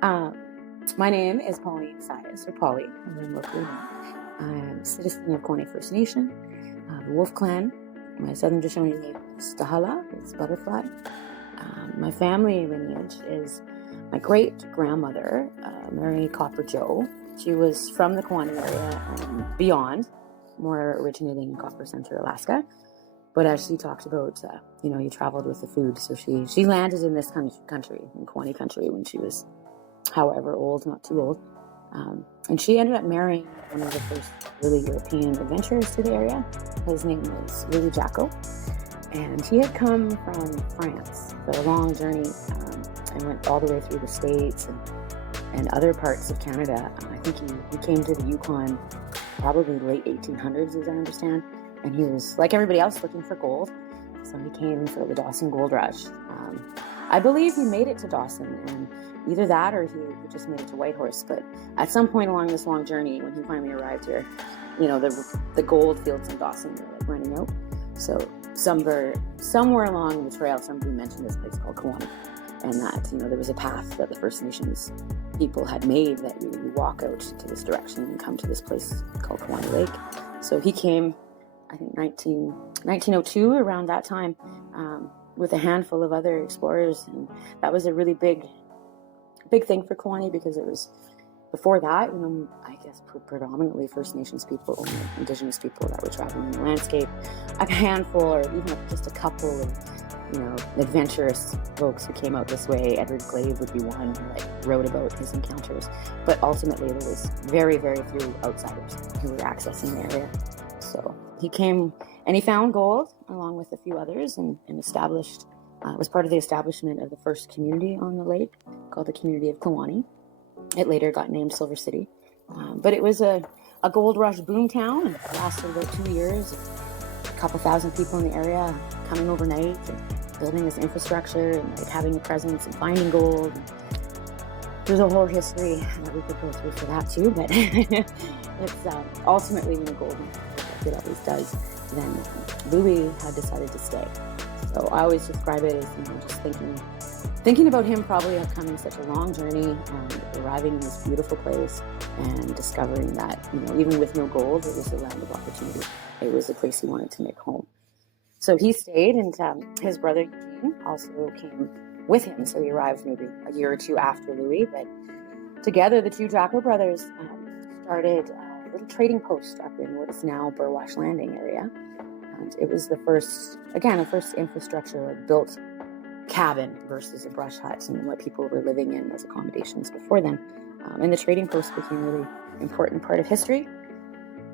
Hi. My name is Pauly Sias, or Pauly, as I'm locally known. I'm a citizen of Kluane First Nation, the Wolf Clan. My Southern Shoshone name is Stahala, it's butterfly. My family lineage is my great-grandmother, Mary Copper Joe. She was from the Kluane area and beyond, more originating in Copper Center, Alaska. But as she talked about, you traveled with the food. So she landed in this country, in Kluane country, when she was, however old, not too old. And she ended up marrying one of the first really European adventurers to the area. His name was Louis Jacko. And he had come from France for a long journey and went all the way through the States and other parts of Canada. I think he came to the Yukon probably late 1800s, as I understand. And he was, like everybody else, looking for gold. So he came for the Dawson Gold Rush. I believe he made it to Dawson, and either that or he just made it to Whitehorse. But at some point along this long journey, when he finally arrived here, the gold fields in Dawson were like running out. So somewhere along the trail, somebody mentioned this place called Kluane, and that there was a path that the First Nations people had made that you walk out to this direction and come to this place called Kluane Lake. So he came, I think 1902, around that time, with a handful of other explorers, and that was a really big thing for Kluane, because it was before that, I guess predominantly First Nations people, or Indigenous people that were traveling the landscape. A handful, or even just a couple of adventurous folks who came out this way. Edward Glave would be one who wrote about his encounters, but ultimately there was very, very few outsiders who were accessing the area. So he came and he found gold along with a few others, and established, was part of the establishment of the first community on the lake called the community of Kluane. It later got named Silver City. But it was a gold rush boom town, and it lasted about 2 years. A couple thousand people in the area coming overnight and building this infrastructure and having a presence and finding gold. There's a whole history that we could go through for that too, but it's ultimately when the gold, like it always does, then Louis had decided to stay. So I always describe it as just thinking about him probably coming such a long journey and arriving in this beautiful place and discovering that even with no gold, it was a land of opportunity. It was a place he wanted to make home. So he stayed, and his brother Eugene also came with him. So he arrived maybe a year or two after Louis, but together the two Jacko brothers started a little trading post up in what is now Burwash Landing area. And it was the first infrastructure built cabin versus a brush hut, and what people were living in as accommodations before then. And the trading post became a really important part of history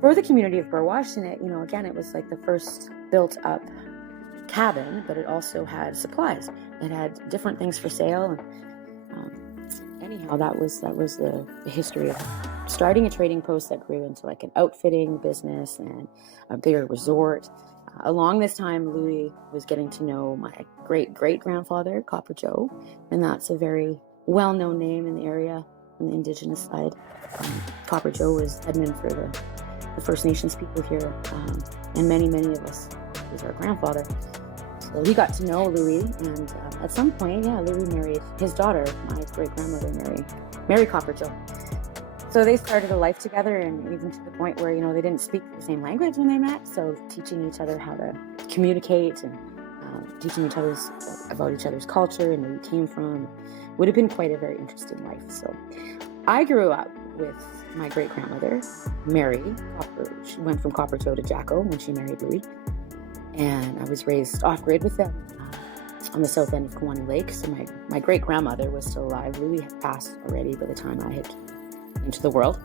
for the community of Burwash. And it was like the first built up cabin, but it also had supplies. It had different things for sale. And anyhow, that was the history of starting a trading post that grew into like an outfitting business and a bigger resort. Along this time, Louis was getting to know my great-great-grandfather, Copper Joe, and that's a very well-known name in the area on the Indigenous side. Copper Joe was headman for the First Nations people here, and many, many of us was our grandfather. So he got to know Louis, and at some point, Louis married his daughter, my great-grandmother, Mary Copper Joe. So they started a life together, and even to the point where, they didn't speak the same language when they met. So teaching each other how to communicate and teaching about each other's culture and where you came from would have been quite a very interesting life. So I grew up with my great-grandmother, Mary Copper. She went from Copper Joe to Jacko when she married Louis. And I was raised off-grid with them on the south end of Kluane Lake. So my great-grandmother was still alive. Louis had passed already by the time I had into the world.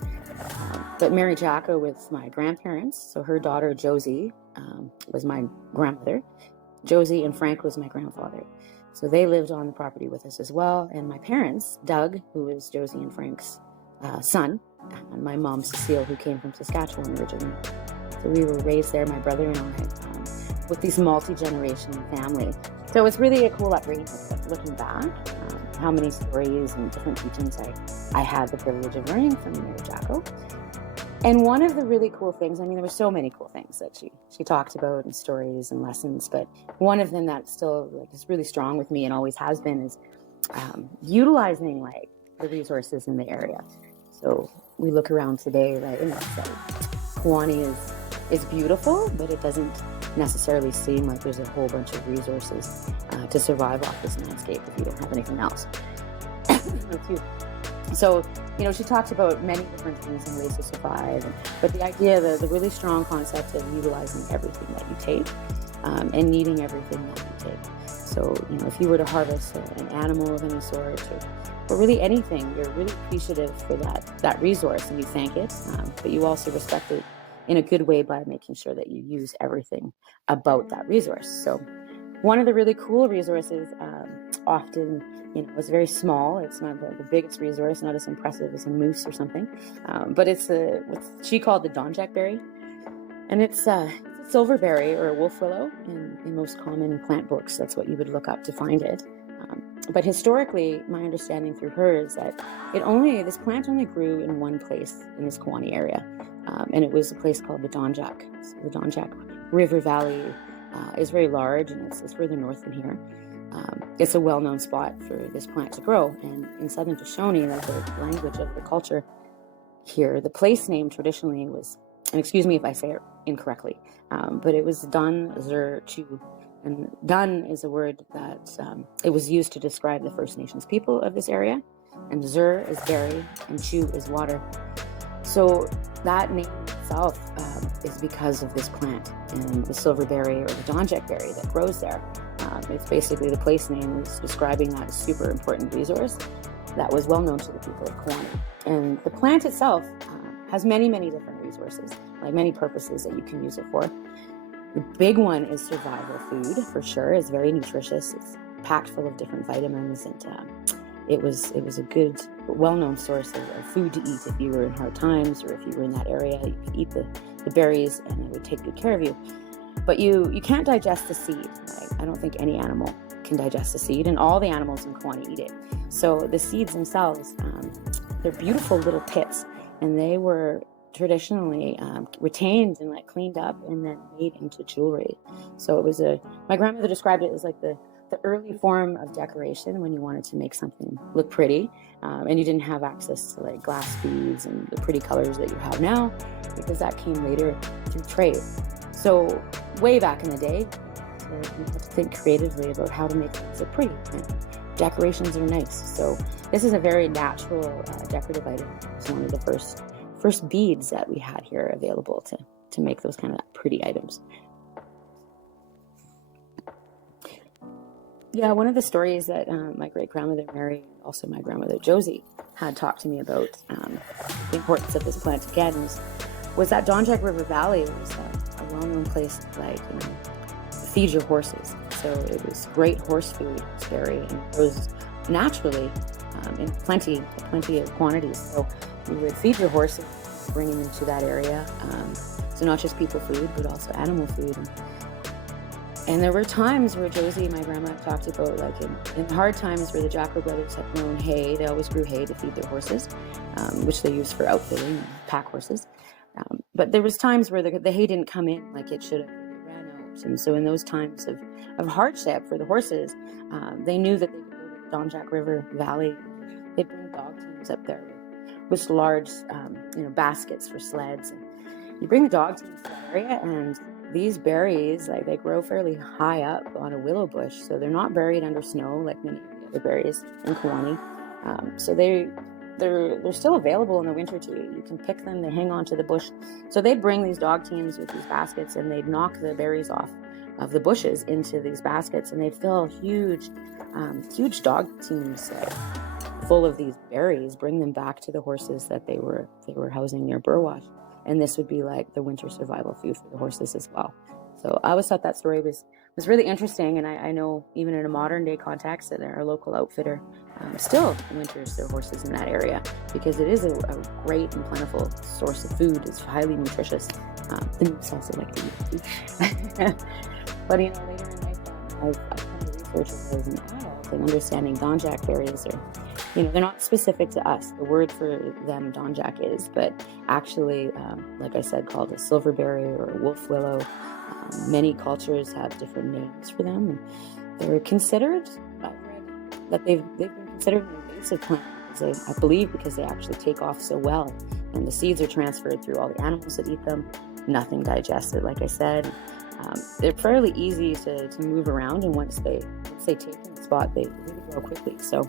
But Mary Jacko with my grandparents, so her daughter Josie was my grandmother. Josie and Frank was my grandfather. So they lived on the property with us as well. And my parents, Doug, who was Josie and Frank's son, and my mom, Cecile, who came from Saskatchewan originally. So we were raised there, my brother and I, with this multi-generation family. So it's really a cool upbringing, looking back, how many stories and different teachings I had the privilege of learning from Mary Jacko. And one of the really cool things, there were so many cool things that she talked about and stories and lessons, but one of them that still is really strong with me and always has been is utilizing like the resources in the area. So we look around today, right, and it's like Kluane is beautiful, but it doesn't necessarily seem like there's a whole bunch of resources to survive off this landscape if you don't have anything else. So, you know, she talks about many different things and ways to survive, but the idea, the really strong concept of utilizing everything that you take and needing everything that you take. So, you know, if you were to harvest an animal of any sort or really anything, you're really appreciative for that resource and you thank it, but you also respect it in a good way by making sure that you use everything about that resource. So one of the really cool resources often, you know, it's very small. It's not the biggest resource, not as impressive as a moose or something, but it's what she called the Donjek berry. And it's a silver berry or a wolf willow in most common plant books. That's what you would look up to find it. But historically, my understanding through her is that this plant only grew in one place in this Kluane area. And it was a place called the Donjek. So the Donjek River Valley is very large, and it's further north than here. It's a well-known spot for this plant to grow. And in southern Shoshone, like the language of the culture here, the place name traditionally was, and excuse me if I say it incorrectly, but it was Dun Zer Chu. And Dun is a word that it was used to describe the First Nations people of this area. And Zer is berry, and Chu is water. So that name itself is because of this plant and the silver berry or the Donjek berry that grows there. It's basically the place name is describing that super important resource that was well known to the people of Kluane. And the plant itself has many, many different resources, like many purposes that you can use it for. The big one is survival food, for sure. It's very nutritious. It's packed full of different vitamins, and it was a good, well-known source of food to eat if you were in hard times or if you were in that area. You could eat the berries, and it would take good care of you. But you can't digest the seed. Right? I don't think any animal can digest the seed, and all the animals in Kluane eat it. So the seeds themselves, they're beautiful little pits, and they were traditionally retained and like cleaned up and then made into jewelry. So it was my grandmother described it as like the early form of decoration when you wanted to make something look pretty, and you didn't have access to like glass beads and the pretty colors that you have now, because that came later through trade. So way back in the day, you have to think creatively about how to make things look pretty, and decorations are nice. So this is a very natural decorative item. It's one of the first beads that we had here available to make those kind of pretty items. Yeah, one of the stories that my great-grandmother Mary, also my grandmother Josie, had talked to me about the importance of this plant again was that Donjek River Valley was a well-known place like, you know, feed your horses. So it was great horse food, it's berry, and it grows naturally in plenty of quantities. So you would feed your horses, bring them into that area. So not just people food, but also animal food. And there were times where Josie, my grandma, talked about, like in hard times where the Jackal brothers had grown hay, they always grew hay to feed their horses, which they used for outfitting and pack horses. But there was times where the hay didn't come in like it should have. It ran out. And so in those times of hardship for the horses, they knew that they could go to the Donjek River Valley. They'd bring dog teams up there with large, baskets for sleds. And you bring the dog teams to that area, and these berries, like, they grow fairly high up on a willow bush, so they're not buried under snow like many of the other berries in Kluane. So they're still available in the winter to eat. You can pick them, they hang onto the bush. So they'd bring these dog teams with these baskets, and they'd knock the berries off of the bushes into these baskets, and they'd fill huge dog teams full of these berries, bring them back to the horses that they were housing near Burwash. And this would be like the winter survival food for the horses as well. So I always thought that story was really interesting. And I know even in a modern day context that our local outfitter still winters their horses in that area, because it is a great and plentiful source of food. It's highly nutritious. The moose also like to eat food. But later in life, I've come to research as an adult and understanding Donjek berries are, they're not specific to us. The word for them, Donjek, is, but actually, like I said, called a silverberry or a wolf willow. Many cultures have different names for them. They're considered, I've read, that they've been considered an invasive plant, because I believe because they actually take off so well, and the seeds are transferred through all the animals that eat them. Nothing digests it, like I said. They're fairly easy to move around, and once they take in the spot, they really grow quickly. So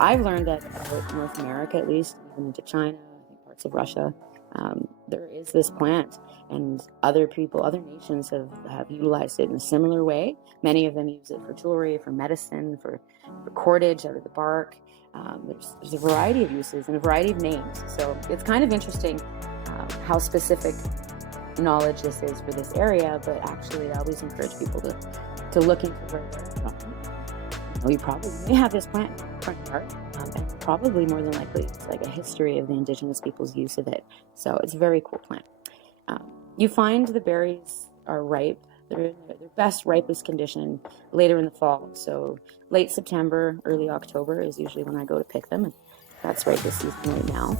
I've learned that about North America, at least, even into China, I think parts of Russia, there is this plant, and other nations have utilized it in a similar way. Many of them use it for jewelry, for medicine, for cordage out of the bark. There's a variety of uses and a variety of names. So it's kind of interesting how specific knowledge this is for this area, but actually I always encourage people to look into where they're from. You probably may have this plant in your front yard, and probably more than likely it's like a history of the Indigenous people's use of it. So it's a very cool plant. You find the berries are ripe. They're in their best, ripest condition later in the fall. So late September, early October is usually when I go to pick them, and that's right this season right now.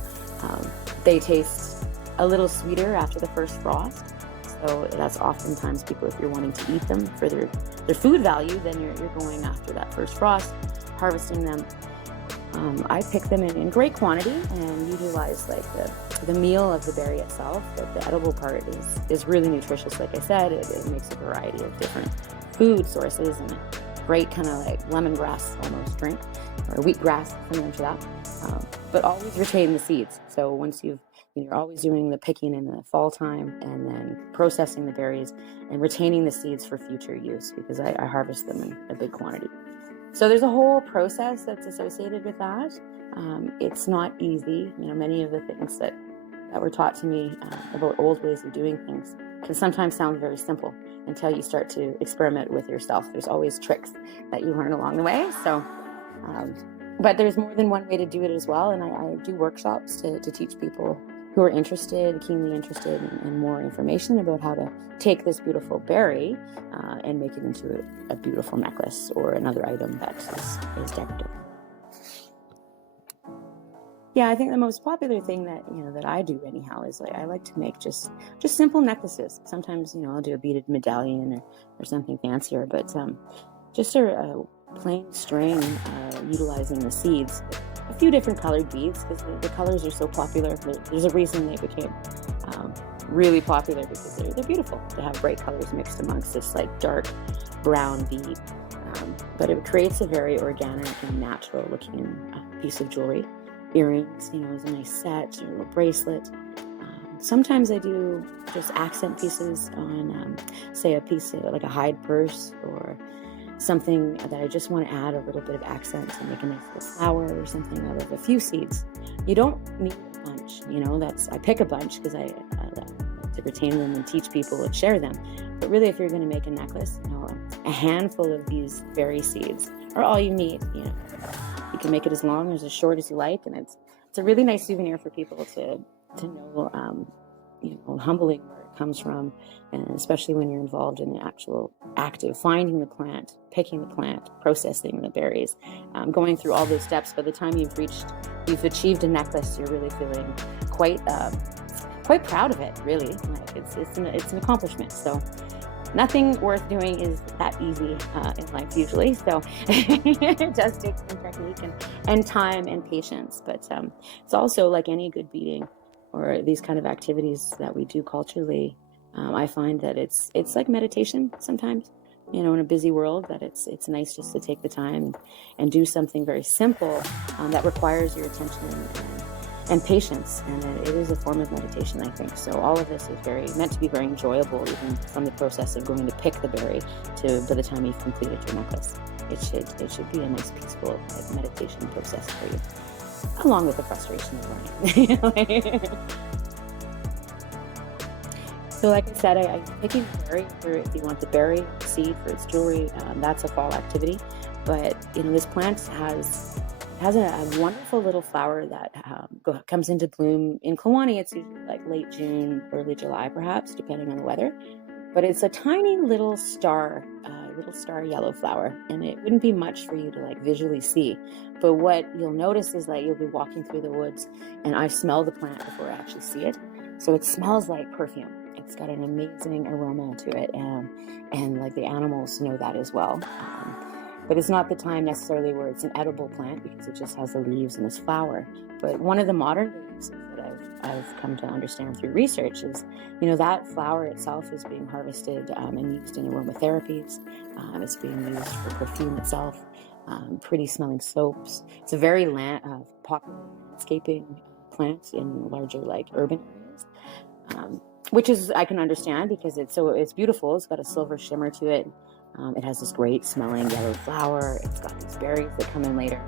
They taste a little sweeter after the first frost. So that's oftentimes people, if you're wanting to eat them for their food value, then you're going after that first frost, harvesting them. I pick them in great quantity and utilize like the meal of the berry itself. The edible part is really nutritious. Like I said, it makes a variety of different food sources, and a great kind of like lemongrass almost drink, or wheatgrass, similar to that. But always retain the seeds. So once you're always doing the picking in the fall time, and then processing the berries and retaining the seeds for future use, because I harvest them in a big quantity. So there's a whole process that's associated with that. It's not easy. Many of the things that were taught to me about old ways of doing things can sometimes sound very simple until you start to experiment with yourself. There's always tricks that you learn along the way. So, but there's more than one way to do it as well. And I do workshops to teach people who are keenly interested in more information about how to take this beautiful berry and make it into a beautiful necklace or another item that is decorative. Yeah, I think the most popular thing that I do anyhow is I like to make just simple necklaces. Sometimes I'll do a beaded medallion or something fancier, but just a plain string utilizing the seeds. A few different colored beads, because the colors are so popular. There's a reason they became really popular, because they're beautiful to have bright colors mixed amongst this like dark brown bead. But it creates a very organic and natural looking piece of jewelry. Earrings, is a nice set, or a little bracelet. Sometimes I do just accent pieces on, say, a piece of like a hide purse, or something that I just want to add a little bit of accent to make a nice little flower or something out of a few seeds. You don't need a bunch, I pick a bunch because I like to retain them and teach people and share them. But really, if you're going to make a necklace, a handful of these berry seeds are all you need. You can make it as long or as short as you like, and it's a really nice souvenir for people to know, humbling where it comes from, and especially when you're involved in the actual act of finding the plant, picking the plant, processing the berries, going through all those steps. By the time you've achieved a necklace, you're really feeling quite proud of it. Really, like it's an accomplishment. So nothing worth doing is that easy in life usually. So it does take some technique and time and patience. But it's also like any good beading or these kind of activities that we do culturally. I find that it's like meditation sometimes, in a busy world, that it's nice just to take the time and do something very simple that requires your attention and patience. And it is a form of meditation, I think. So all of this is meant to be very enjoyable, even from the process of going to pick the berry to by the time you've completed your necklace. It should be a nice, peaceful meditation process for you, along with the frustration of learning. So like I said, I'm picking the berry if you want the berry seed for its jewelry. That's a fall activity. But this plant has a wonderful little flower that comes into bloom in Kluane. It's usually like late June, early July, perhaps, depending on the weather. But it's a tiny little star yellow flower, and it wouldn't be much for you to like visually see. But what you'll notice is that you'll be walking through the woods, and I smell the plant before I actually see it. So it smells like perfume. It's got an amazing aroma to it, and like the animals know that as well. but it's not the time necessarily where it's an edible plant because it just has the leaves and this flower. But one of the modern uses that I've come to understand through research is, that flower itself is being harvested and used in aromatherapies. It's being used for perfume itself, pretty smelling soaps. It's a very popular landscaping plant in larger urban areas, which is, I can understand because it's beautiful. It's got a silver shimmer to it. It has this great smelling yellow flower. It's got these berries that come in later.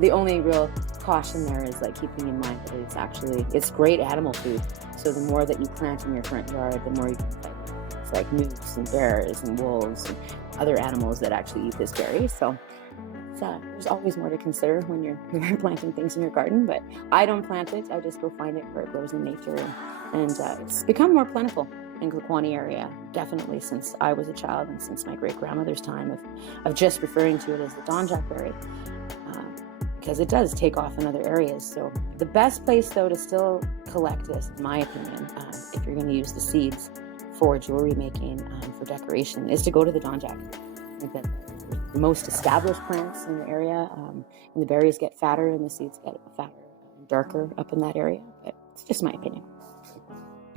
The only real caution there is keeping in mind that it's great animal food. So the more that you plant in your front yard, the more you can fight things moose and bears and wolves and other animals that actually eat this berry. So there's always more to consider when you're planting things in your garden. But I don't plant it. I just go find it where it grows in nature. And it's become more plentiful in Kluane area, definitely since I was a child and since my great-grandmother's time of just referring to it as the Donjek berry, because it does take off in other areas. So the best place, though, to still collect this, in my opinion, if you're going to use the seeds for jewelry making, for decoration, is to go to the Donjek. The most established plants in the area, and the berries get fatter and the seeds get fatter and darker up in that area. But it's just my opinion.